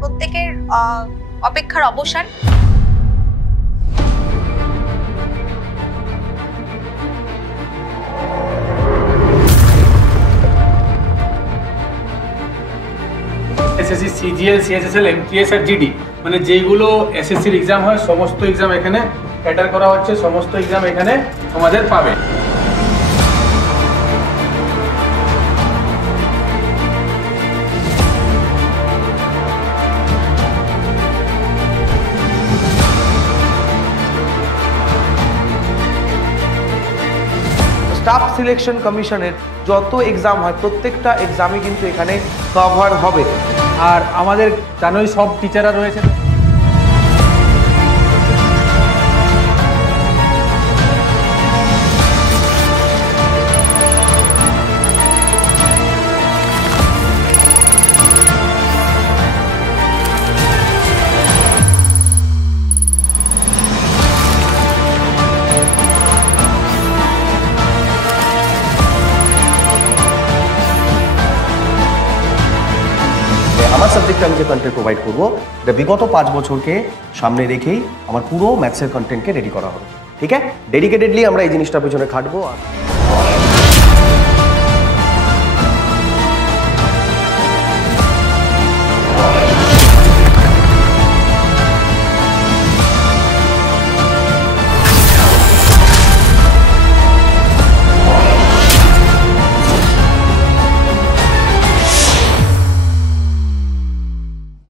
প্রত্যেকের অপেক্ষার অবসান। এসএসসি সিজিএল সিএসএসএল এমটিএস আর জিডি মানে যেগুলো এসএসসির এক্সাম হয় সমস্ত এক্সাম এখানে ক্যাটার করা হচ্ছে, সমস্ত এক্সাম এখানে তোমাদের পাবে। স্টাফ সিলেকশন কমিশনের যত এক্সাম হয় প্রত্যেকটা এক্সামই কিন্তু এখানে কভার হবে। আর আমাদের জানোই সব টিচাররা রয়েছে। আমার সাবজেক্টে আমি যে কন্টেন্ট প্রোভাইড করবো এটা বিগত 5 বছরকে সামনে রেখেই আমার পুরো ম্যাথসের কন্টেন্টকে রেডি করা হবে। ঠিক আছে, ডেডিকেটেডলি আমরা এই জিনিসটার পেছনে খাটবো।